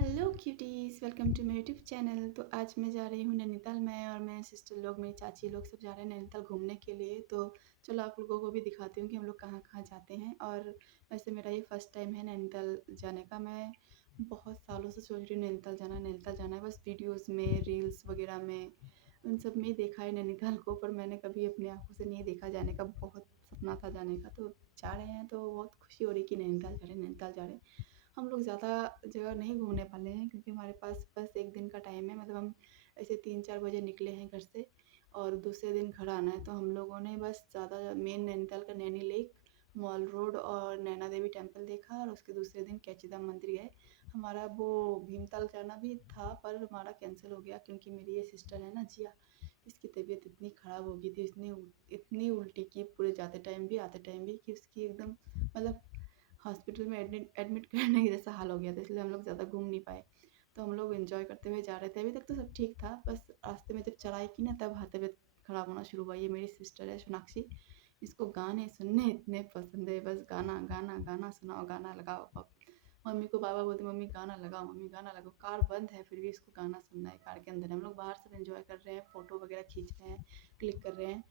Hello cuties, welcome to my YouTube channel. तो आज मैं जा रही हूँ नैनीताल। मैं और मेरे सिस्टर लोग, मेरी चाची लोग सब जा रहे हैं नैनीताल घूमने के लिए। तो चलो आप लोगों को भी दिखाती हूँ कि हम लोग कहाँ कहाँ जाते हैं। और वैसे मेरा ये फर्स्ट टाइम है नैनीताल जाने का। मैं बहुत सालों से सोच रही हूँ नैनीताल जाना है। बस वीडियोज़ में, रील्स वगैरह में, उन सब में ही देखा है नैनीताल को, पर मैंने कभी अपनी आँखों से नहीं देखा। जाने का बहुत सपना था जाने का, तो जा रहे हैं तो बहुत खुशी हो रही कि नैनीताल जा रहे हैं। हम लोग ज़्यादा जगह नहीं घूमने वाले हैं क्योंकि हमारे पास बस 1 दिन का टाइम है। मतलब हम ऐसे 3-4 बजे निकले हैं घर से और दूसरे दिन घर आना है। तो हम लोगों ने बस ज़्यादा मेन नैनीताल का नैनी लेक, मॉल रोड और नैना देवी टेम्पल देखा और उसके दूसरे दिन कैंची धाम मंदिर गए। हमारा वो भीमताल जाना भी था पर हमारा कैंसिल हो गया क्योंकि मेरी ये सिस्टर है ना जिया, इसकी तबीयत इतनी ख़राब हो गई थी, इतनी उल्टी की पूरे जाते टाइम भी आते टाइम भी, कि उसकी एकदम मतलब हॉस्पिटल में एडमिट करने के जैसा हाल हो गया था। इसलिए हम लोग ज़्यादा घूम नहीं पाए। तो हम लोग एंजॉय करते हुए जा रहे थे। अभी तक तो सब ठीक था, बस रास्ते में जब चढ़ाई की ना तब तबीयत ख़राब होना शुरू हुआ। ये मेरी सिस्टर है सोनाक्षी, इसको गाने सुनने इतने पसंद है। बस गाना गाना गाना सुनाओ, गाना लगाओ। अब मम्मी को पापा बोलते मम्मी गाना लगाओ, मम्मी गाना लगाओ। कार बंद है फिर भी इसको गाना सुनना है। कार के अंदर हम लोग बाहर सब एंजॉय कर रहे हैं, फ़ोटो वगैरह खींच रहे हैं, क्लिक कर रहे हैं।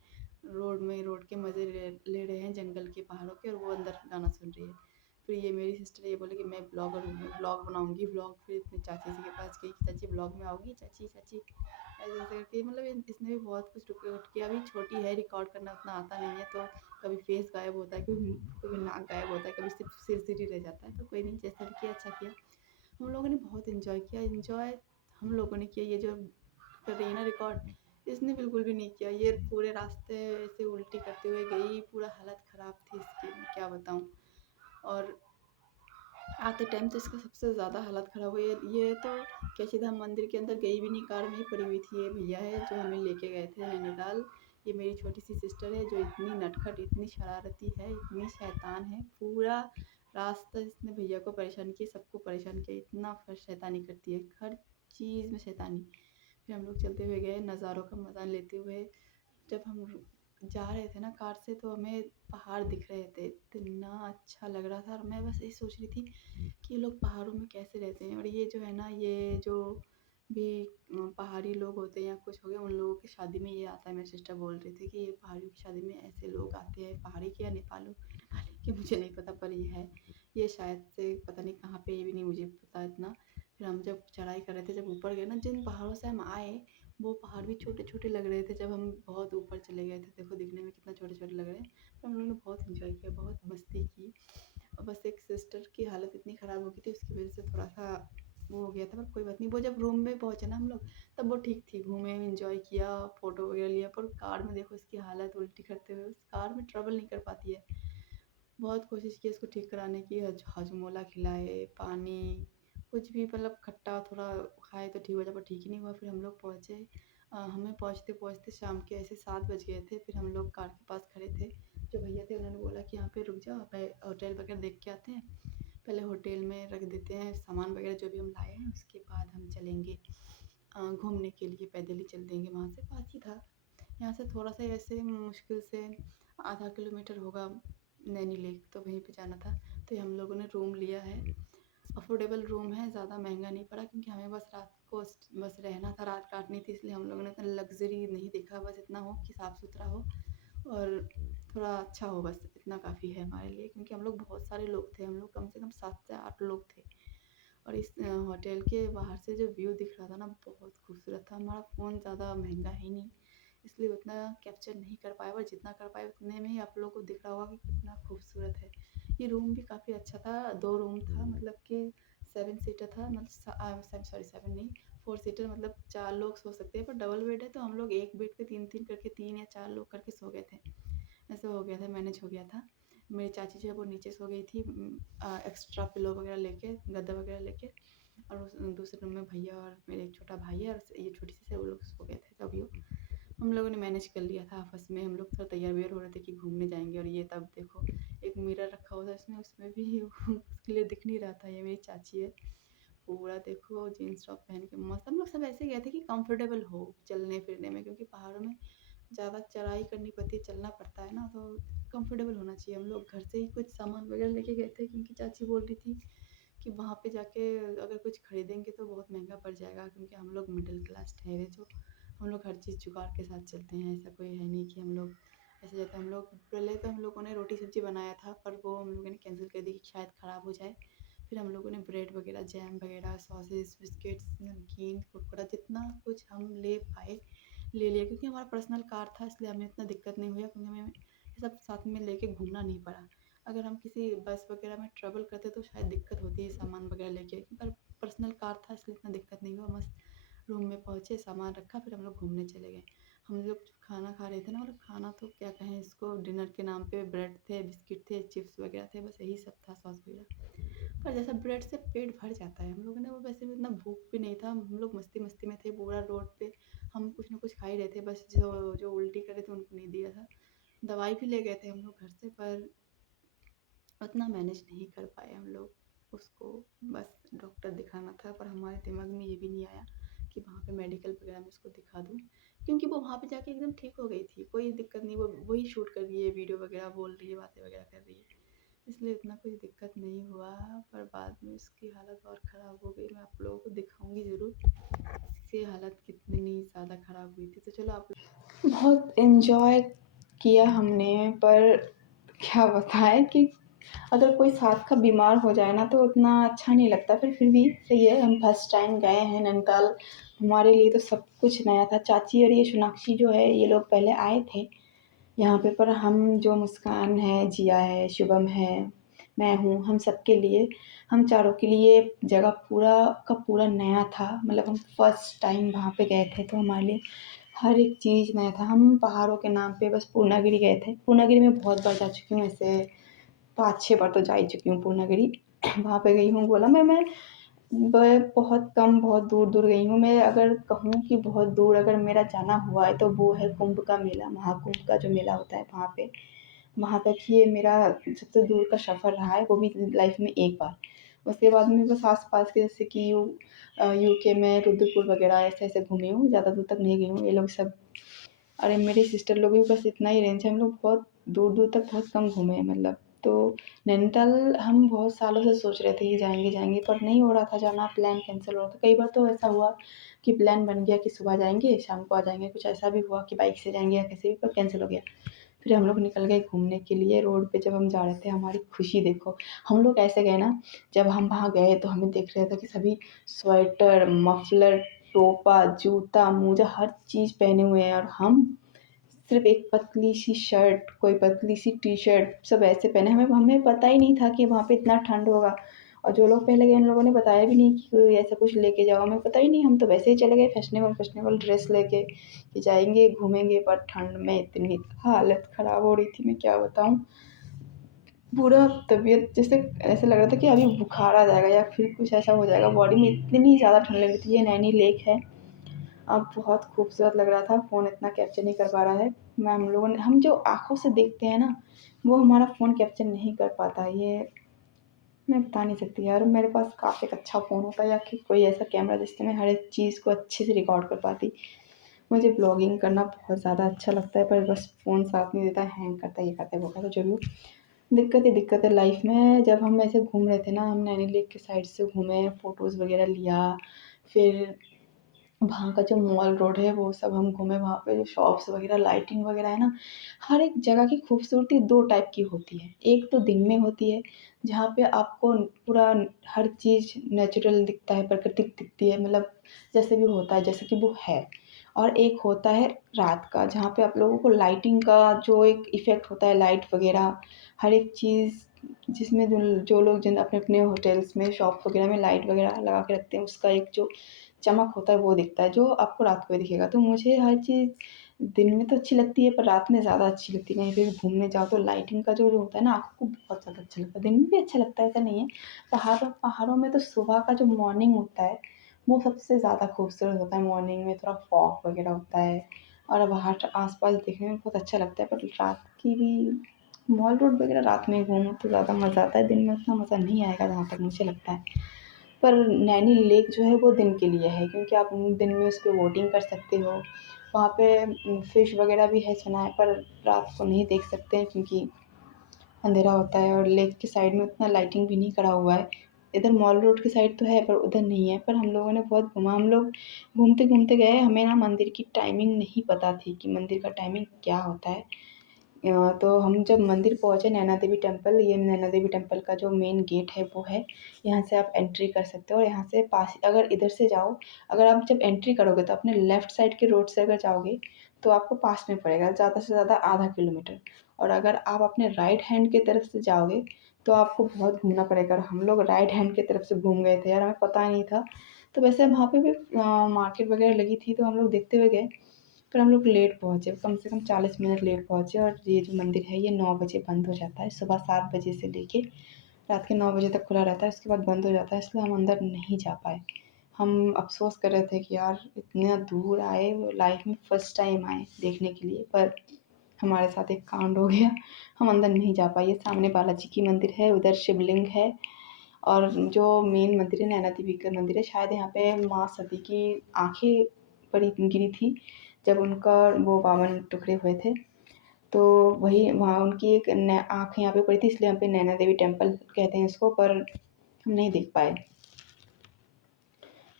रोड के मज़े ले रहे हैं, जंगल के, पहाड़ों के, और वो अंदर गाना सुन रही है। फिर ये मेरी सिस्टर ये बोली कि मैं ब्लॉगर हूँ, मैं ब्लॉग बनाऊँगी व्लॉग। फिर अपनी चाची जी के पास गई कि चाची ब्लॉग में आओगी, चाची चाची ऐसे ऐसे करके। मतलब इसने भी बहुत कुछ रुक किया। अभी छोटी है, रिकॉर्ड करना उतना आता नहीं है, तो कभी फेस गायब होता है, कभी कभी नाक गायब होता है, कभी सिर्फ सिर ही रह जाता है। तो कोई नहीं, जैसा भी किया अच्छा किया। हम लोगों ने बहुत इन्जॉय किया। इन्जॉय हम लोगों ने किया। ये जो कर रही है ना रिकॉर्ड, इसने बिल्कुल भी नहीं किया। ये पूरे रास्ते ऐसे उल्टी करते हुए गई, पूरा हालत ख़राब थी इसकी, मैं क्या बताऊँ। और आते टाइम तो इसका सबसे ज़्यादा हालत ख़राब हुई है। ये तो कैंची धाम मंदिर के अंदर गई भी नहीं, कार में ही पड़ी हुई थी। ये भैया है जो हमें लेके गए थे नैनीताल। ये मेरी छोटी सी सिस्टर है जो इतनी नटखट, इतनी शरारती है, इतनी शैतान है। पूरा रास्ता इसने भैया को परेशान किया, सबको परेशान किया। इतना शैतानी करती है, हर चीज़ में शैतानी। फिर हम लोग चलते हुए गए, नज़ारों का मज़ा लेते हुए। जब हम जा रहे थे ना कार से तो हमें पहाड़ दिख रहे थे, इतना अच्छा लग रहा था। और मैं बस यही सोच रही थी कि ये लोग पहाड़ों में कैसे रहते हैं। और ये जो है ना, ये जो भी पहाड़ी लोग होते हैं या कुछ हो गया, उन लोगों की शादी में ये आता है। मेरी सिस्टर बोल रही थी कि ये पहाड़ियों की शादी में ऐसे लोग आते हैं, पहाड़ी के या नेपाली के, मुझे नहीं पता, पर ये है। ये शायद से पता नहीं कहाँ पे, ये भी नहीं मुझे पता इतना। फिर हम जब चढ़ाई कर रहे थे, जब ऊपर गए ना, जिन पहाड़ों से हम आए वो पहाड़ भी छोटे छोटे लग रहे थे। जब हम बहुत ऊपर चले गए थे, देखो दिखने में कितना छोटे छोटे लग रहे हैं। तो हम लोगों ने बहुत इन्जॉय किया, बहुत मस्ती की। और बस एक सिस्टर की हालत इतनी ख़राब हो गई थी, उसकी वजह से थोड़ा सा वो हो गया था, पर कोई बात नहीं। वो जब रूम में पहुँचे ना हम लोग, तब वो ठीक थी। घूमे, एंजॉय किया, फ़ोटो वगैरह लिया। पर कार में देखो इसकी हालत, उल्टी करते हुए। उस कार में ट्रैवल नहीं कर पाती है। बहुत कोशिश की इसको ठीक कराने की, हजमोला खिलाए, पानी, कुछ भी मतलब खट्टा थोड़ा खाए तो ठीक हो जाए, पर ठीक ही नहीं हुआ। फिर हम लोग पहुँचे। हमें पहुँचते पहुँचते शाम के ऐसे 7 बज गए थे। फिर हम लोग कार के पास खड़े थे। जो भैया थे उन्होंने बोला कि यहाँ पे रुक जाओ, होटल वगैरह देख के आते हैं। पहले होटल में रख देते हैं सामान वगैरह जो भी हम लाए हैं, उसके बाद हम चलेंगे घूमने के लिए। पैदल ही चल देंगे, वहाँ से पास ही था। यहाँ से थोड़ा सा ऐसे मुश्किल से आधा किलोमीटर होगा नैनी लेक, तो वहीं पे जाना था। तो ये हम लोगों ने रूम लिया है। अफोर्डेबल रूम है, ज़्यादा महंगा नहीं पड़ा क्योंकि हमें बस रात को बस रहना था, रात काटनी थी। इसलिए हम लोगों ने इतना लग्जरी नहीं देखा। बस इतना हो कि साफ़ सुथरा हो और थोड़ा अच्छा हो, बस इतना काफ़ी है हमारे लिए। क्योंकि हम लोग बहुत सारे लोग थे, हम लोग कम से कम 7 से 8 लोग थे। और इस होटल के बाहर से जो व्यू दिख रहा था ना, बहुत खूबसूरत था। हमारा फ़ोन ज़्यादा महंगा है नहीं, इसलिए उतना कैप्चर नहीं कर पाया, पर जितना कर पाए उतने में ही आप लोगों को दिख रहा होगा कि कितना खूबसूरत है। ये रूम भी काफ़ी अच्छा था। 2 रूम था, मतलब कि 7 सीटर था। मतलब सॉरी 7 नहीं, 4 सीटर, मतलब 4 लोग सो सकते हैं। पर डबल बेड है तो हम लोग एक बेड पे 3-3 करके, 3 या 4 लोग करके सो गए थे। ऐसा हो गया था, मैनेज हो गया था। मेरी चाची जो है वो नीचे सो गई थी, एक्स्ट्रा पिलो वगैरह लेके, गद्दा वगैरह लेके। और उस दूसरे रूम में भैया और मेरे एक छोटा भाई है और ये छोटी सी है, वो लोग सो गए थे। तभी हम लोगों ने मैनेज कर लिया था आपस में। हम लोग थोड़ा तैयार वैयार हो रहे थे कि घूमने जाएंगे। और ये तब देखो, एक मिरर रखा हुआ था इसमें, उसमें भी उसके लिए दिख नहीं रहा था। ये मेरी चाची है। पूरा देखो जीन्स टॉप पहन के मस्त। हम लोग सब ऐसे गए थे कि कंफर्टेबल हो चलने फिरने में, क्योंकि पहाड़ों में ज़्यादा चढ़ाई करनी पड़ती है, चलना पड़ता है ना, तो कंफर्टेबल होना चाहिए। हम लोग घर से ही कुछ सामान वगैरह लेके गए थे क्योंकि चाची बोल रही थी कि वहाँ पे जाके अगर कुछ खरीदेंगे तो बहुत महँगा पड़ जाएगा, क्योंकि हम लोग मिडिल क्लास ठहरे जो, हम लोग हर चीज़ जुगाड़ के साथ चलते हैं। ऐसा कोई है नहीं कि हम लोग ऐसे जाते हम लोग पहले तो हम लोगों ने रोटी सब्ज़ी बनाया था, पर वो हम लोगों ने कैंसिल कर दी कि शायद ख़राब हो जाए। फिर हम लोगों ने ब्रेड वग़ैरह, जैम वग़ैरह, सॉसेस, बिस्किट्स, नमकीन, कुरकुरा जितना कुछ हम ले पाए, ले लिया, क्योंकि हमारा पर्सनल कार था, इसलिए हमें इतना दिक्कत नहीं हुआ, क्योंकि हमें ये सब साथ में लेके घूमना नहीं पड़ा। अगर हम किसी बस वग़ैरह में ट्रैवल करते तो शायद दिक्कत होती है सामान वग़ैरह लेके, पर पर्सनल कार था इसलिए इतना दिक्कत नहीं हुआ। मस्त रूम में पहुँचे, सामान रखा, फिर हम लोग घूमने चले गए। हम लोग खाना खा रहे थे ना, मतलब खाना तो क्या कहें इसको, डिनर के नाम पे ब्रेड थे, बिस्किट थे, चिप्स वग़ैरह थे, बस यही सब था, सॉस वग़ैरह। पर जैसा ब्रेड से पेट भर जाता है, हम लोगों ने वो वैसे भी इतना भूख भी नहीं था, हम लोग मस्ती-मस्ती में थे, पूरा रोड पे हम कुछ न कुछ खा ही रहे थे, बस जो जो उल्टी कर रहे थे उनको नहीं दिया था। दवाई भी ले गए थे हम लोग घर से, पर उतना मैनेज नहीं कर पाए हम लोग, उसको बस डॉक्टर दिखाना था, पर हमारे दिमाग में ये भी नहीं आया कि वहाँ पे मेडिकल वगैरह में उसको दिखा दूँ, क्योंकि वो वहाँ पे जाके एकदम ठीक हो गई थी, कोई दिक्कत नहीं, वो वही शूट कर रही है, वीडियो वगैरह बोल रही है, बातें वगैरह कर रही है, इसलिए इतना कुछ दिक्कत नहीं हुआ। पर बाद में उसकी हालत और ख़राब हो गई, मैं आप लोगों को दिखाऊँगी ज़रूर, उसकी हालत कितनी ज़्यादा ख़राब हुई थी। तो चलो आप बहुत एन्जॉय किया हमने, पर क्या बताएँ कि अगर कोई साथ का बीमार हो जाए ना तो उतना अच्छा नहीं लगता, फिर भी सही है, हम फर्स्ट टाइम गए हैं नैनीताल, हमारे लिए तो सब कुछ नया था। चाची और ये सोनाक्षी जो है, ये लोग पहले आए थे यहाँ पे, पर हम जो मुस्कान है, जिया है, शुभम है, मैं हूँ, हम सबके लिए, हम चारों के लिए जगह पूरा का पूरा नया था। मतलब हम फर्स्ट टाइम वहाँ पे गए थे, तो हमारे लिए हर एक चीज़ नया था। हम पहाड़ों के नाम पे बस पूर्णागिरि गए थे। पूर्णागिरि में बहुत बार जा चुकी हूँ, ऐसे 5-6 बार तो जा ही चुकी हूँ पूर्णागिरि। वहाँ पे गई हूँ, बोला मैं बहुत कम, बहुत दूर-दूर गई हूँ। मैं अगर कहूँ कि बहुत दूर अगर मेरा जाना हुआ है तो वो है कुंभ का मेला, महाकुंभ का जो मेला होता है वहाँ पे। वहाँ तक ही ये मेरा सबसे दूर का सफ़र रहा है, वो भी लाइफ़ में एक बार। उसके बाद में बस आस-पास के, जैसे कि यूके में रुद्रपुर वगैरह ऐसे-ऐसे घूमी हूँ, ज़्यादा दूर तक नहीं गई हूँ। ये लोग सब, अरे मेरी सिस्टर लोग भी बस इतना ही रेंज है, हम लोग बहुत दूर-दूर तक बहुत कम घूमे हैं मतलब। तो नैनीताल हम बहुत सालों से सोच रहे थे कि जाएँगे, पर नहीं हो रहा था जाना, प्लान कैंसल हो रहा था। कई बार तो ऐसा हुआ कि प्लान बन गया कि सुबह जाएँगे, शाम को आ जाएँगे, कुछ ऐसा भी हुआ कि बाइक से जाएँगे या कैसे भी, पर कैंसल हो गया। फिर हम लोग निकल गए घूमने के लिए। रोड पे जब हम जा रहे थे, हमारी खुशी देखो, हम लोग ऐसे गए ना, जब हम वहाँ गए तो हमें दिख रहा था कि सभी स्वेटर, मफलर, टोपा, जूता, मोजा हर चीज़ पहने हुए हैं, और हम सिर्फ़ एक पतली सी शर्ट, कोई पतली सी टी-शर्ट, सब ऐसे पहने। हमें हमें पता ही नहीं था कि वहाँ पे इतना ठंड होगा, और जो लोग पहले गए उन लोगों ने बताया भी नहीं कि ऐसा कुछ लेके जाओ, हमें पता ही नहीं, हम तो वैसे ही चले गए फैशनेबल ड्रेस लेके कि जाएँगे, घूमेंगे, पर ठंड में इतनी हालत ख़राब हो रही थी, मैं क्या बताऊँ। पूरा तबीयत जैसे ऐसा लग रहा था कि अभी बुखार आ जाएगा या फिर कुछ ऐसा हो जाएगा, बॉडी में इतनी ज़्यादा ठंड लग रही थी। ये नैनी लेक है, अब बहुत खूबसूरत लग रहा था, फ़ोन इतना कैप्चर नहीं कर पा रहा है। मैं हम लोगों ने, हम जो आँखों से देखते हैं ना, वो हमारा फ़ोन कैप्चर नहीं कर पाता। ये मैं बता नहीं सकती यार, मेरे पास काफ़ी एक अच्छा फ़ोन होता या कि कोई ऐसा कैमरा जिससे मैं हर एक चीज़ को अच्छे से रिकॉर्ड कर पाती। मुझे ब्लॉगिंग करना बहुत ज़्यादा अच्छा लगता है, पर बस फ़ोन साथ नहीं देता, हैंग करता है, ये करता है, वो करता है, जो भी हो। दिक्कत है लाइफ़ में। जब हम ऐसे घूम रहे थे ना, हम नैनी लेक के साइड से घूमे, फ़ोटोज़ वगैरह लिया, फिर वहाँ का जो मॉल रोड है वो सब हम घूमे, वहाँ पे जो शॉप्स वगैरह, लाइटिंग वगैरह है ना, हर एक जगह की खूबसूरती 2 टाइप की होती है। एक तो दिन में होती है, जहाँ पे आपको पूरा हर चीज़ नेचुरल दिखता है, प्राकृतिक दिखती है, मतलब जैसे भी होता है, जैसे कि वो है। और एक होता है रात का, जहाँ पे आप लोगों को लाइटिंग का जो एक इफ़ेक्ट होता है, लाइट वगैरह, हर एक चीज़ जिसमें जो लोग जिन अपने-अपने होटल्स में, शॉप वगैरह में लाइट वगैरह लगा के रखते हैं, उसका एक जो चमक होता है वो दिखता है, जो आपको रात को भी दिखेगा। तो मुझे हर चीज़ दिन में तो अच्छी लगती है, पर रात में ज़्यादा अच्छी लगती है। कहीं पे भी घूमने जाओ तो लाइटिंग का जो होता है ना, आँखों को बहुत ज़्यादा अच्छा लगता है। दिन में भी अच्छा लगता है, ऐसा नहीं है। पहाड़ों पहाड़ों में तो सुबह का जो मॉर्निंग होता है, वो सबसे ज़्यादा खूबसूरत होता है। मॉर्निंग में थोड़ा फॉग वगैरह होता है, और पहाड़ आस-पास देखने में बहुत अच्छा लगता है। पर रात की भी मॉल रोड वगैरह रात में घूमो तो ज़्यादा मज़ा आता है, दिन में उतना मज़ा नहीं आएगा जहाँ तक मुझे लगता है। पर नैनी लेक जो है वो दिन के लिए है, क्योंकि आप दिन में उस पे बोटिंग कर सकते हो। वहाँ पे फ़िश वगैरह भी है सुना है, पर रात को नहीं देख सकते हैं क्योंकि अंधेरा होता है, और लेक के साइड में उतना लाइटिंग भी नहीं करा हुआ है। इधर मॉल रोड की साइड तो है पर उधर नहीं है। पर हम लोगों ने बहुत घूमा, हम लोग घूमते-घूमते गए, हमें ना मंदिर की टाइमिंग नहीं पता थी कि मंदिर का टाइमिंग क्या होता है। तो हम जब मंदिर पहुँचे नैना देवी टेम्पल, ये नैना देवी टेम्पल का जो मेन गेट है वो है, यहाँ से आप एंट्री कर सकते हो और यहाँ से पास अगर इधर से जाओ, अगर आप जब एंट्री करोगे तो अपने लेफ़्ट साइड के रोड से अगर जाओगे, तो आपको पास में पड़ेगा ज़्यादा से ज़्यादा आधा किलोमीटर, और अगर आप अपने राइट हैंड की तरफ से जाओगे, तो आपको बहुत घूमना पड़ेगा और हम लोग राइट हैंड की तरफ से घूम गए थे यार, हमें पता नहीं था। तो वैसे वहाँ पे भी मार्केट वगैरह लगी थी तो हम लोग देखते हुए गए। पर हम लोग लेट पहुँचे, कम से कम 40 मिनट लेट पहुँचे और ये जो मंदिर है ये 9 बजे बंद हो जाता है। सुबह 7 बजे से लेके रात के 9 बजे तक खुला रहता है, उसके बाद बंद हो जाता है, इसलिए हम अंदर नहीं जा पाए। हम अफ़सोस कर रहे थे कि यार इतना दूर आए, लाइफ़ में फर्स्ट टाइम आए देखने के लिए, पर हमारे साथ एक कांड हो गया, हम अंदर नहीं जा पाए। ये सामने बालाजी की मंदिर है, उधर शिवलिंग है और जो मेन मंदिर है नैना देवी का मंदिर है, शायद यहाँ पे माँ सती की आँखें पड़ी गिरी थी, जब उनका वो 52 टुकड़े हुए थे। तो वही वहाँ उनकी एक आँख यहाँ पे पड़ी थी, इसलिए यहाँ पे नैना देवी टेम्पल कहते हैं इसको, पर हम नहीं देख पाए।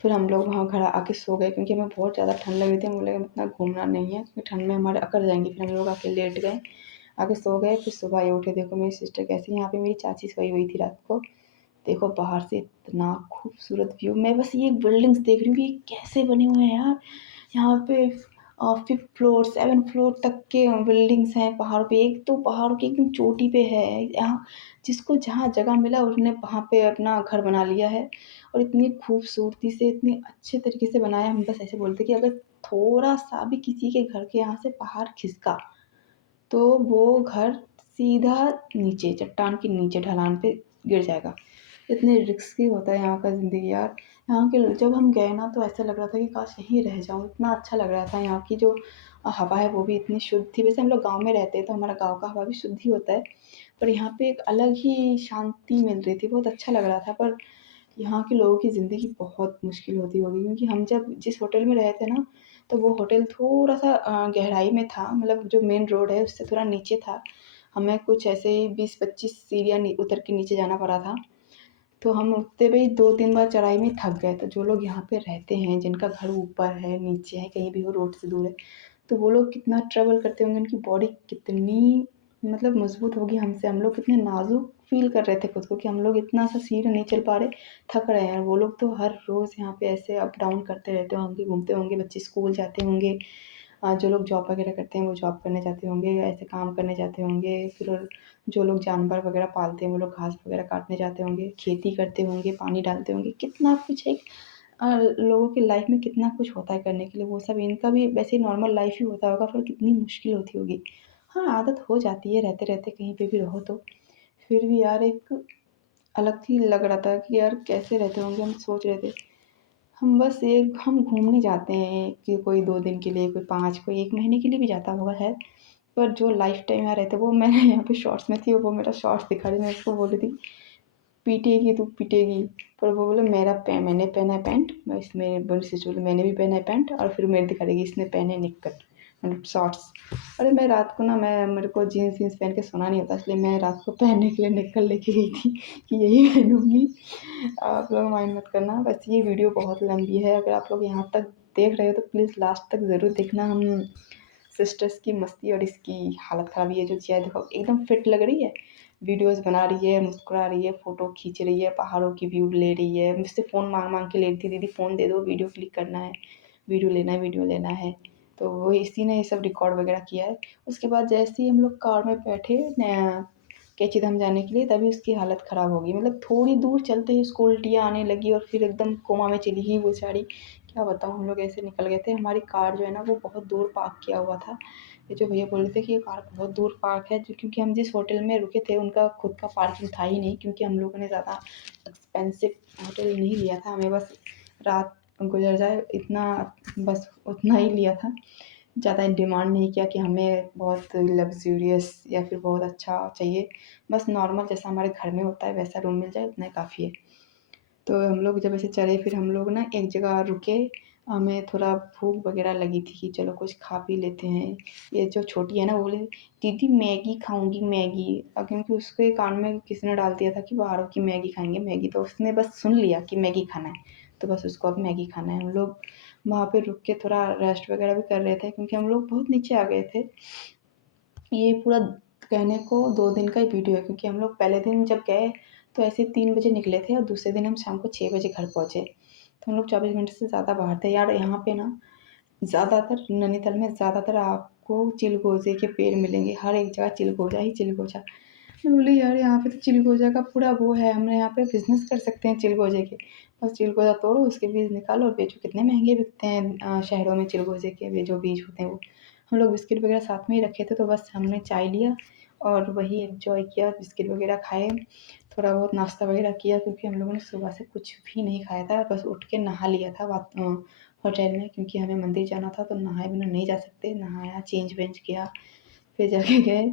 फिर हम लोग वहाँ घर आके सो गए क्योंकि हमें बहुत ज़्यादा ठंड लग रही थी, हमें लगा इतना घूमना नहीं है क्योंकि ठंड में हमारे अकड़ जाएँगे। फिर हम लोग आके लेट गए, आके सो गए, फिर सुबह ये उठे, देखो मेरी सिस्टर कैसी, यहाँ पे मेरी चाची सोई हुई थी रात को। देखो बाहर से इतना खूबसूरत व्यू, मैं बस ये बिल्डिंग्स देख रही हूँ कि ये कैसे बने हुए हैं यार। यहाँ पे 5th फ्लोर 7th फ्लोर तक के बिल्डिंग्स हैं पहाड़ों पे, एक तो पहाड़ों की एकदम चोटी पे है। यहाँ जिसको जहाँ जगह मिला उसने वहाँ पे अपना घर बना लिया है और इतनी खूबसूरती से, इतने अच्छे तरीके से बनाया। हम बस ऐसे बोलते कि अगर थोड़ा-सा भी किसी के घर के यहाँ से पहाड़ खिसका, तो वो घर सीधा नीचे चट्टान के नीचे ढलान पे गिर जाएगा। इतने रिस्की होता है यहाँ का ज़िंदगी यार। यहाँ के जब हम गए ना तो ऐसा लग रहा था कि काश यहीं रह जाऊँ, इतना अच्छा लग रहा था। यहाँ की जो हवा है वो भी इतनी शुद्ध थी। वैसे हम लोग गाँव में रहते हैं तो हमारा गाँव का हवा भी शुद्ध ही होता है, पर यहाँ पे एक अलग ही शांति मिल रही थी, बहुत अच्छा लग रहा था। पर यहाँ के लोगों की ज़िंदगी बहुत मुश्किल होती होगी क्योंकि हम जब जिस होटल में रहे थे ना, तो वो होटल थोड़ा-सा गहराई में था, मतलब जो मेन रोड है उससे थोड़ा नीचे था। हमें कुछ ऐसे ही 20-25 सीढ़ियाँ उतर के नीचे जाना पड़ा था। तो हम उठते हुए 2-3 बार चढ़ाई में थक गए। तो जो लोग यहाँ पे रहते हैं, जिनका घर ऊपर है, नीचे है, कहीं भी हो, रोड से दूर है, तो वो लोग कितना ट्रैवल करते होंगे, उनकी बॉडी कितनी मतलब मज़बूत होगी हमसे। हम लोग कितने नाज़ुक फ़ील कर रहे थे खुद को कि हम लोग इतना सा सीढ़ी नहीं चल पा रहे, थक रहे हैं। वो लोग तो हर रोज़ यहाँ पे ऐसे अप डाउन करते रहते होंगे, घूमते होंगे, बच्चे स्कूल जाते होंगे। जो लोग जॉब वगैरह करते हैं वो जॉब करने जाते होंगे, ऐसे काम करने जाते होंगे। फिर जो लोग जानवर वगैरह पालते हैं वो लोग घास वगैरह काटने जाते होंगे, खेती करते होंगे, पानी डालते होंगे। कितना कुछ एक लोगों की लाइफ़ में कितना कुछ होता है करने के लिए, वो सब इनका भी वैसे ही नॉर्मल लाइफ़ ही होता होगा, पर कितनी मुश्किल होती होगी। हाँ, आदत हो जाती है रहते-रहते कहीं पे भी रहो तो। फिर भी यार एक अलग ही लग रहा था कि यार कैसे रहते होंगे, हम सोच रहे थे। हम घूमने जाते हैं कि कोई 2 दिन के लिए, कोई 5, कोई 1 महीने के लिए भी जाता होगा शायद। पर जो लाइफ़ टाइम यहाँ रहते वो मैं यहाँ पे शॉर्ट्स में थी, वो मेरा शॉर्ट्स दिखा रही, मैं उसको बोल रही थी, "पीटेगी तू पीटेगी।" पर वो बोले मैंने पहना है पैंट, मैं इसमें बड़ी सिस्टर बोली मैंने भी पहना है पैंट, और फिर मेरे दिखा रही कि इसने पहने निक्कर मतलब शॉर्ट्स। अरे मैं रात को ना मेरे को जीन्स वीन्स पहन के सोना नहीं होता, इसलिए मैं रात को पहनने के लिए निक्कर लेके गई थी कि यही पहनूँगी। आप लोग माइंड मत करना। बस ये वीडियो बहुत लंबी है, अगर आप लोग यहाँ तक देख रहे हो तो प्लीज़ लास्ट तक ज़रूर देखना। हम सिस्टर्स की मस्ती और इसकी हालत ख़राब, ये जो जिया देखो एकदम फिट लग रही है, वीडियोज़ बना रही है, मुस्कुरा रही है, फ़ोटो खींच रही है, पहाड़ों की व्यू ले रही है। मुझसे फ़ोन माँग-माँग के ले रही थी, दीदी फ़ोन दे दो, वीडियो क्लिक करना है, वीडियो लेना है, वीडियो लेना है। तो वो इसी ने ये सब रिकॉर्ड वगैरह किया है। उसके बाद जैसे ही हम लोग कार में बैठे कैंची धाम जाने के लिए, तभी उसकी हालत ख़राब हो गई। मतलब थोड़ी दूर चलते ही उसको उल्टियाँ आने लगी और फिर एकदम कोमा में चली गई वो बेचारी। क्या बताऊँ, हम लोग ऐसे निकल गए थे। हमारी कार जो है ना वो बहुत दूर पार्क किया हुआ था। ये जो भैया बोल रहे थे कि ये कार बहुत दूर पार्क है, जो क्योंकि हम जिस होटल में रुके थे उनका खुद का पार्किंग था ही नहीं, क्योंकि हम लोगों ने ज़्यादा एक्सपेंसिव होटल नहीं लिया था। हमें बस रात गुज़र जाए इतना, बस उतना ही लिया था। ज़्यादा डिमांड नहीं किया कि हमें बहुत लग्ज़रियस या फिर बहुत अच्छा चाहिए। बस नॉर्मल जैसा हमारे घर में होता है वैसा रूम मिल जाए उतना ही काफ़ी है। तो हम लोग जब ऐसे चले फिर हम लोग ना एक जगह रुके, हमें थोड़ा भूख वगैरह लगी थी कि चलो कुछ खा पी लेते हैं। ये जो छोटी है ना, वो बोली दीदी मैगी खाऊँगी मैगी। क्योंकि उसके कान में किसी ने डाल दिया था कि बाहरों की मैगी खाएँगे मैगी, तो उसने बस सुन लिया कि मैगी खाना है, तो बस उसको अब मैगी खाना है। हम लोग वहाँ पे रुक के थोड़ा रेस्ट वगैरह भी कर रहे थे क्योंकि हम लोग बहुत नीचे आ गए थे। ये पूरा कहने को 2 दिन का ही वीडियो है क्योंकि हम लोग पहले दिन जब गए तो ऐसे 3 बजे निकले थे और दूसरे दिन हम शाम को 6 बजे घर पहुँचे। तो हम लोग 24 घंटे से ज़्यादा बाहर थे यार। यहाँ पे ना ज़्यादातर नैनीताल में ज़्यादातर आपको चिलगोज़े के पेड़ मिलेंगे, हर एक जगह चिलगोज़ा ही चिलगोज़ा। मैं बोली यार यहाँ पे तो चिलगोज़ा का पूरा वो है, हम यहाँ पे बिज़नेस कर सकते हैं चिलगोज़े के। बस चिलगोज़ा तोड़ो, उसके बीज निकालो और बेचो। कितने महँगे बिकते हैं शहरों में चिलगोज़े के वे जो बीज होते हैं वो। हम लोग बिस्किट वगैरह साथ में ही रखे थे, तो बस हमने चाय लिया और वही एन्जॉय किया, बिस्किट वगैरह खाए, थोड़ा बहुत नाश्ता वगैरह किया क्योंकि हम लोगों ने सुबह से कुछ भी नहीं खाया था, बस उठ के नहा लिया था होटल में क्योंकि हमें मंदिर जाना था तो नहाए बिना नहीं जा सकते। नहाया, चेंज वेंज किया, फिर जाके गए।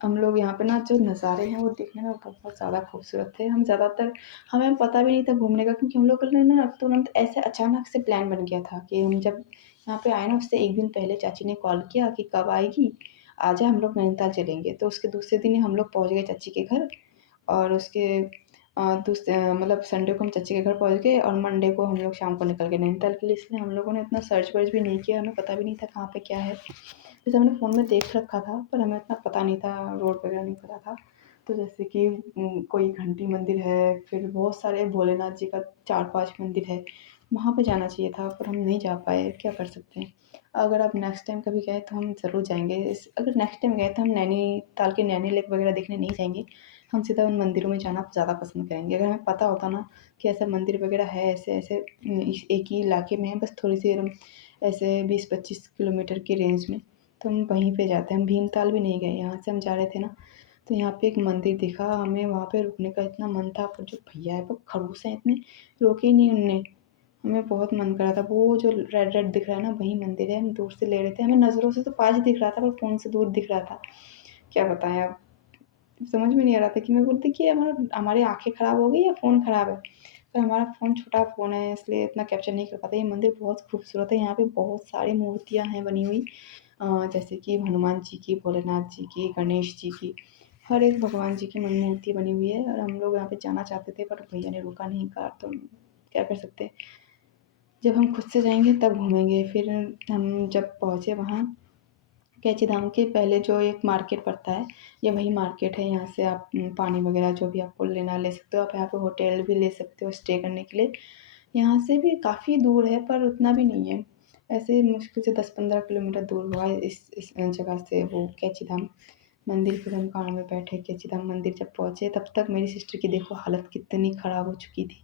हम लोग यहाँ पे ना जो नज़ारे हैं वो देखने में बहुत ज़्यादा खूबसूरत थे। हम ज़्यादातर हमें पता भी नहीं था घूमने का क्योंकि हम लोग ने ना तुरंत ऐसे अचानक से प्लान बन गया था कि हम जब यहाँ पे आए ना उससे 1 दिन पहले चाची ने कॉल किया कि कब आएगी? आजा हम लोग नैनीताल चलेंगे। तो उसके दूसरे दिन ही हम लोग पहुँच गए चाची के घर और उसके मतलब संडे को हम चाची के घर पहुँच गए और मंडे को हम लोग शाम को निकल गए नैनीताल के लिए। इसलिए हम लोगों ने इतना सर्च वर्च भी नहीं किया, हमें पता भी नहीं था कहाँ पे क्या है। जैसे हमने फ़ोन में देख रखा था पर हमें इतना पता नहीं था, रोड वगैरह नहीं पता था। तो जैसे कि कोई घंटी मंदिर है, फिर बहुत सारे भोलेनाथ जी का 4-5 मंदिर है, वहाँ पे जाना चाहिए था पर हम नहीं जा पाए, क्या कर सकते हैं। अगर आप नेक्स्ट टाइम कभी गए तो हम ज़रूर जाएँगे। अगर नेक्स्ट टाइम गए तो हम नैनीताल के नैनी लेक वगैरह देखने नहीं जाएँगे, हम सीधा उन मंदिरों में जाना ज़्यादा पसंद करेंगे। अगर हमें पता होता ना कि ऐसा मंदिर वगैरह है, ऐसे-ऐसे इस एक ही इलाके में है, बस थोड़ी-सी ऐसे 20-25 किलोमीटर की रेंज में, तो हम वहीं पे जाते हैं। हम भीमताल भी नहीं गए, यहाँ से हम जा रहे थे ना, तो यहाँ पे एक मंदिर दिखा, हमें वहाँ पे रुकने का इतना मन था पर जो भैया है वो खड़ूस हैं इतने, रोके ही नहीं उनने। हमें बहुत मन कर रहा था, वो जो रेड रेड दिख रहा है ना वही मंदिर है। हम दूर से ले रहे थे, हमें नज़रों से तो पास दिख रहा था पर फ़ोन से दूर दिख रहा था। क्या बताएँ अब? समझ में नहीं आ रहा था कि मैं बोलती कि हमारी आँखें ख़राब हो गई या फ़ोन ख़राब है? पर हमारा फ़ोन छोटा फ़ोन है इसलिए इतना कैप्चर नहीं कर पाता। ये मंदिर बहुत खूबसूरत है, यहाँ पे बहुत सारी मूर्तियाँ हैं बनी हुई, जैसे कि हनुमान जी की, भोलेनाथ जी की, गणेश जी की, हर एक भगवान जी की मूर्ति बनी हुई है और हम लोग यहाँ पे जाना चाहते थे पर भैया ने रोका नहीं कार, तो क्या कर सकते हैं। जब हम खुद से जाएँगे तब घूमेंगे। फिर हम जब पहुँचे वहाँ कैंची धाम के पहले जो एक मार्केट पड़ता है, ये वही मार्केट है। यहाँ से आप पानी वगैरह जो भी आपको लेना ले सकते हो। आप यहाँ पे होटल भी ले सकते हो स्टे करने के लिए। यहाँ से भी काफ़ी दूर है पर उतना भी नहीं है। ऐसे ही मुश्किल से 10-15 किलोमीटर दूर होगा इस जगह से वो कैंची धाम मंदिर। फिर हम कार में बैठे कैंची धाम मंदिर जब पहुँचे तब तक मेरी सिस्टर की देखो हालत कितनी ख़राब हो चुकी थी।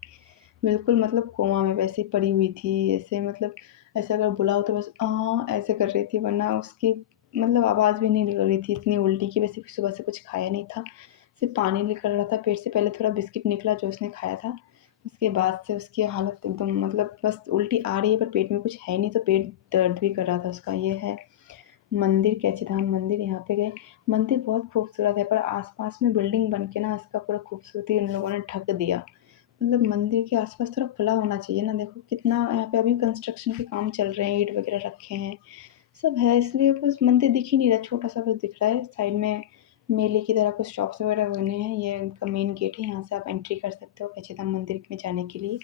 बिल्कुल मतलब कोमा में वैसे ही पड़ी हुई थी। ऐसे मतलब ऐसे अगर बुलाओ तो बस ऐसे कर रही थी, वरना उसकी मतलब आवाज़ भी नहीं निकल रही थी, इतनी उल्टी कि वैसे सुबह से कुछ खाया नहीं था। सिर्फ़ पानी निकल रहा था पेट से, पहले थोड़ा बिस्किट निकला जो उसने खाया था। उसके बाद से उसकी हालत एकदम मतलब बस उल्टी आ रही है पर पेट में कुछ है नहीं, तो पेट दर्द भी कर रहा था उसका। ये है मंदिर कैंची धाम मंदिर, यहाँ पे गए। मंदिर बहुत खूबसूरत है पर आस-पास में बिल्डिंग बन के ना इसका पूरा खूबसूरती उन लोगों ने ढक दिया। मतलब मंदिर के आस-पास थोड़ा खुला होना चाहिए ना, देखो कितना यहाँ पे अभी कंस्ट्रक्शन के काम चल रहे हैं, ईंट वगैरह रखे हैं, सब है, इसलिए बस मंदिर दिख ही नहीं रहा, छोटा-सा बस दिख रहा है। साइड में मेले की तरह कुछ शॉप्स वगैरह बने हैं, ये उनका मेन गेट है, यहाँ से आप एंट्री कर सकते हो कैंची मंदिर में जाने के लिए।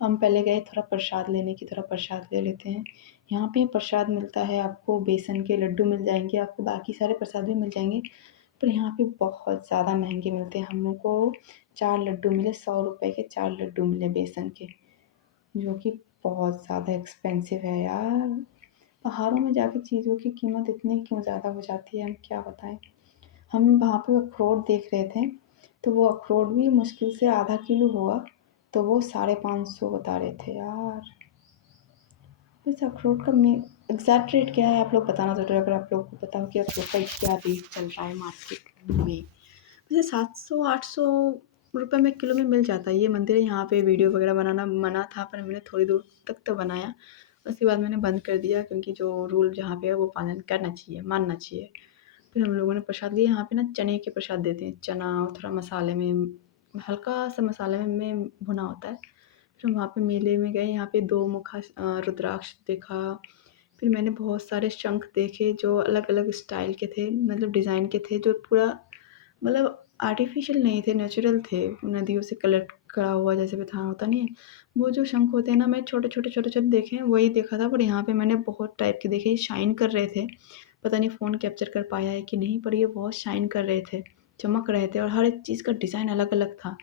हम पहले गए थोड़ा प्रसाद लेने की, थोड़ा प्रसाद ले लेते हैं। यहाँ पे प्रसाद मिलता है आपको, बेसन के लड्डू मिल जाएँगे, आपको बाकी सारे प्रसाद भी मिल जाएँगे, पर यहाँ पे बहुत ज़्यादा महँगे मिलते हैं। हम लोग को 4 लड्डू मिले, ₹100 के 4 लड्डू मिले बेसन के, जो कि बहुत ज़्यादा एक्सपेंसिव है यार। पहाड़ों में जाके चीज़ों की कीमत इतनी क्यों ज़्यादा हो जाती है, हम क्या बताएँ। हम वहाँ पे अखरोट देख रहे थे, तो वो अखरोट भी मुश्किल से आधा किलो होगा, तो वो 550 बता रहे थे यार। वैसे अखरोट का एग्जैक्ट रेट क्या है आप लोग बताना ज़रूर, अगर आप लोग को पता हो कि अखरोट का क्या रेट चल रहा है मार्केट में। वैसे 700-800 रुपये में किलो में मिल जाता है। ये मंदिर है, यहाँ पे वीडियो वगैरह बनाना मना था पर मैंने थोड़ी दूर तक तो बनाया, उसके बाद मैंने बंद कर दिया क्योंकि जो रूल जहाँ पे है वो पालन करना चाहिए, मानना चाहिए। फिर हम लोगों ने प्रसाद लिया, यहाँ पे ना चने के प्रसाद देते हैं, चना और थोड़ा मसाले में हल्का सा मसाले में भुना होता है। फिर फिर हम वहाँ पे मेले में गए, यहाँ पे 2 मुखा रुद्राक्ष देखा। फिर मैंने बहुत सारे शंख देखे जो अलग-अलग स्टाइल के थे, मतलब डिज़ाइन के थे, जो पूरा मतलब आर्टिफ़िशियल नहीं थे, नेचुरल थे, नदियों से कलेक्ट करा हुआ जैसे भी था, होता नहीं है? वो जो शंख होते हैं ना, मैं छोटे-छोटे देखे हैं, वही देखा था, पर यहाँ पे मैंने बहुत टाइप के देखे, शाइन कर रहे थे। पता नहीं फ़ोन कैप्चर कर पाया है कि नहीं, पर ये बहुत शाइन कर रहे थे, चमक रहे थे और हर एक चीज़ का डिज़ाइन अलग-अलग था।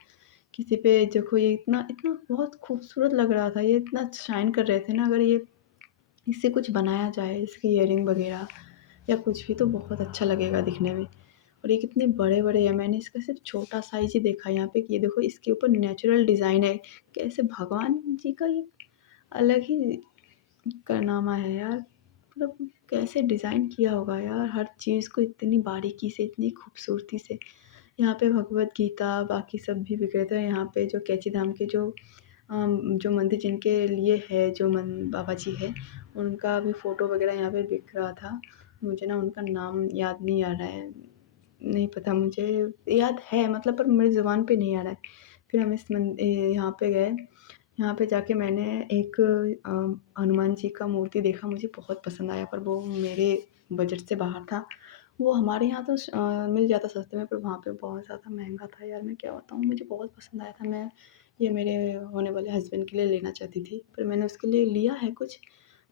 किसी पे देखो ये इतना इतना बहुत खूबसूरत लग रहा था, ये इतना शाइन कर रहे थे ना, अगर ये इससे कुछ बनाया जाए, इसकी इयररिंग वगैरह या कुछ भी, तो बहुत अच्छा लगेगा दिखने में। और ये कितने बड़े-बड़े हैं, मैंने इसका सिर्फ़ छोटा साइज़ ही देखा है यहाँ पे कि ये देखो इसके ऊपर नेचुरल डिज़ाइन है। कैसे भगवान जी का ये अलग ही कारनामा है यार। मतलब कैसे डिज़ाइन किया होगा यार, हर चीज़ को इतनी बारीकी से, इतनी खूबसूरती से। यहाँ पे भगवद गीता, बाकी सब भी बिक रहे थे। यहाँ पे जो कैंची धाम के जो मंदिर जिनके लिए है, जो बाबा जी हैं, उनका भी फ़ोटो वगैरह यहाँ पे बिक रहा था। मुझे ना उनका नाम याद नहीं आ रहा है, नहीं पता मुझे, याद है मतलब पर मेरी ज़ुबान पे नहीं आ रहा है। फिर हम यहाँ पे गए, यहाँ पे जाके मैंने एक हनुमान जी का मूर्ति देखा, मुझे बहुत पसंद आया, पर वो मेरे बजट से बाहर था। वो हमारे यहाँ तो मिल जाता सस्ते में, पर वहाँ पे बहुत ज़्यादा महँगा था यार, मैं क्या बताऊँ, मुझे बहुत पसंद आया था। मैं ये मेरे होने वाले हस्बैंड के लिए लेना चाहती थी, पर मैंने उसके लिए लिया है कुछ,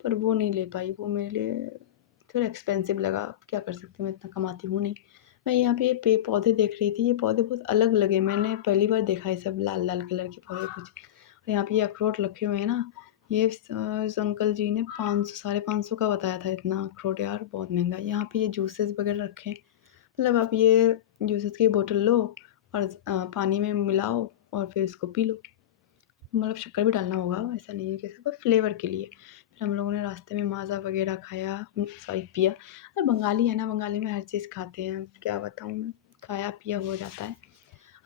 पर वो नहीं ले पाई, वो मेरे लिए थोड़ा एक्सपेंसिव लगा। अब क्या कर सकती हूँ, मैं इतना कमाती हूँ नहीं। मैं यहाँ पे ये पौधे देख रही थी, ये पौधे बहुत अलग लगे, मैंने पहली बार देखा ये सब लाल-लाल कलर के पौधे कुछ। और यहाँ पे ये अखरोट रखे हुए हैं ना, ये इस अंकल जी ने 500 साढ़े 500 का बताया था इतना अखरोट यार, बहुत महँगा है। यहाँ पे ये जूसेस वगैरह रखे हैं, मतलब आप ये जूसेस की बोतल लो और पानी में मिलाओ और फिर इसको पी लो। मतलब शक्कर भी डालना होगा, ऐसा नहीं है कि सिर्फ़ फ्लेवर के लिए। फिर हम लोगों ने रास्ते में माज़ा वगैरह खाया, सॉरी पिया। अरे बंगाली है ना, बंगाली में हर चीज़ खाते हैं, क्या बताऊँ मैं, खाया-पिया हो जाता है।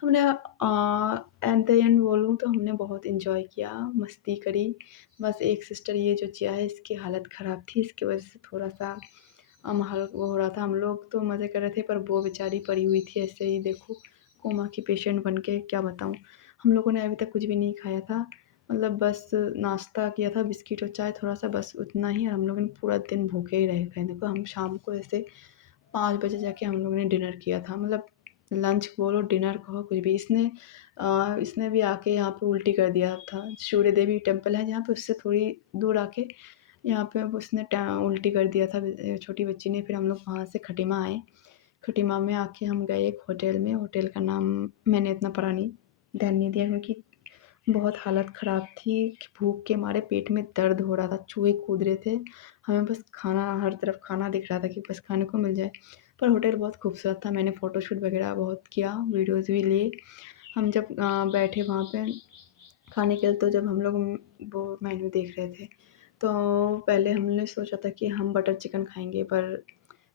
हमने एट द एंड बोलूँ तो हमने बहुत एन्जॉय किया, मस्ती करी। बस एक सिस्टर ये जो जिया है, इसकी हालत ख़राब थी, इसकी वजह से थोड़ा-सा माहौल वो हो रहा था। हम लोग तो मज़े कर रहे थे, पर वो बेचारी पड़ी हुई थी ऐसे ही, देखो कोमा की पेशेंट बन के, क्या बताऊँ। हम लोगों ने अभी तक कुछ भी नहीं खाया था, मतलब बस नाश्ता किया था, बिस्किट और चाय थोड़ा-सा, बस उतना ही, और हम लोगों ने पूरा दिन भूखे ही रह गए। देखो हम शाम को ऐसे 5 बजे जाके हम लोगों ने डिनर किया था, मतलब लंच बोलो, डिनर कहो, कुछ भी। इसने भी आके यहाँ पे उल्टी कर दिया था। सूर्य देवी टेम्पल है जहाँ पे, उससे थोड़ी दूर आके यहाँ पे अब उसने उल्टी कर दिया था छोटी बच्ची ने। फिर हम लोग वहाँ से खटीमा आए। खटीमा में आके हम गए एक होटल में, होटल का नाम मैंने इतना पढ़ा नहीं, ध्यान नहीं दिया, क्योंकि बहुत हालत ख़राब थी कि भूख के मारे पेट में दर्द हो रहा था, चूहे कूद रहे थे। हमें बस खाना, हर तरफ खाना दिख रहा था कि बस खाने को मिल जाए। पर होटल बहुत खूबसूरत था, मैंने फ़ोटोशूट वगैरह बहुत किया, वीडियोज़ भी लिए। हम जब बैठे वहाँ पे खाने के लिए, तो जब हम लोग वो मेन्यू देख रहे थे, तो पहले हमने सोचा था कि हम बटर चिकन खाएँगे, पर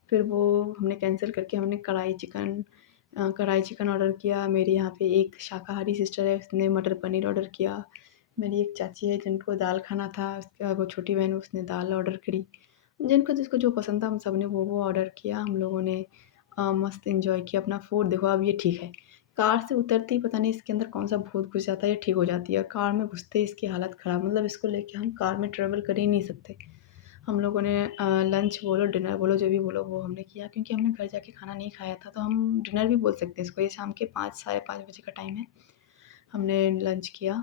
फिर वो हमने कैंसल करके हमने कढ़ाई चिकन ऑर्डर किया। मेरे यहाँ पे एक शाकाहारी सिस्टर है, उसने मटर पनीर ऑर्डर किया। मेरी एक चाची है जिनको दाल खाना था, उसके बाद वो छोटी बहन, उसने दाल ऑर्डर करी। जिनको जिसको जो पसंद था, हम सब ने वो ऑर्डर किया। हम लोगों ने मस्त एन्जॉय किया अपना फूड। देखो अब ये ठीक है, कार से उतरते ही पता नहीं इसके अंदर कौन-सा भूत घुस जाता है, ये ठीक हो जाती है। कार में घुसते ही इसकी हालत ख़राब, मतलब इसको लेके हम कार में ट्रैवल कर ही नहीं सकते। हम लोगों ने लंच बोलो, डिनर बोलो, जो भी बोलो वो हमने किया, क्योंकि हमने घर जाके खाना नहीं खाया था, तो हम डिनर भी बोल सकते हैं इसको। ये शाम के 5 साढ़े 5 बजे का टाइम है। हमने लंच किया,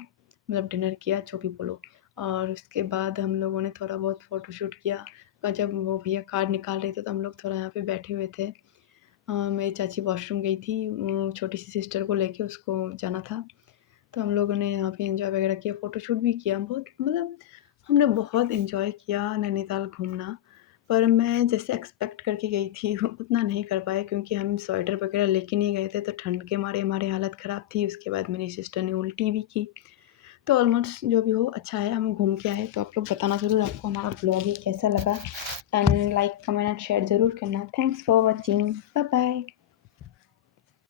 मतलब डिनर किया, जो भी बोलो। और उसके बाद हम लोगों ने थोड़ा बहुत फ़ोटोशूट किया। और जब वो भैया कार निकाल रहे थे, तो हम लोग थोड़ा यहाँ पे बैठे हुए थे। मेरी चाची वॉशरूम गई थी, छोटी सी सिस्टर को लेके उसको जाना था। तो हम लोगों ने यहाँ पे एन्जॉय वगैरह किया, फ़ोटोशूट भी किया, बहुत मतलब हमने बहुत एन्जॉय किया नैनीताल घूमना। पर मैं जैसे एक्सपेक्ट करके गई थी उतना नहीं कर पाए, क्योंकि हम स्वेटर वगैरह लेके नहीं गए थे, तो ठंड के मारे हमारी हालत ख़राब थी। उसके बाद मेरी सिस्टर ने उल्टी भी की। तो ऑलमोस्ट जो भी हो अच्छा है, हम घूम के आए। तो आप लोग बताना ज़रूर आपको हमारा ब्लॉग ये कैसा लगा, and like, comment and share ज़रूर करना। Thanks for watching, bye bye.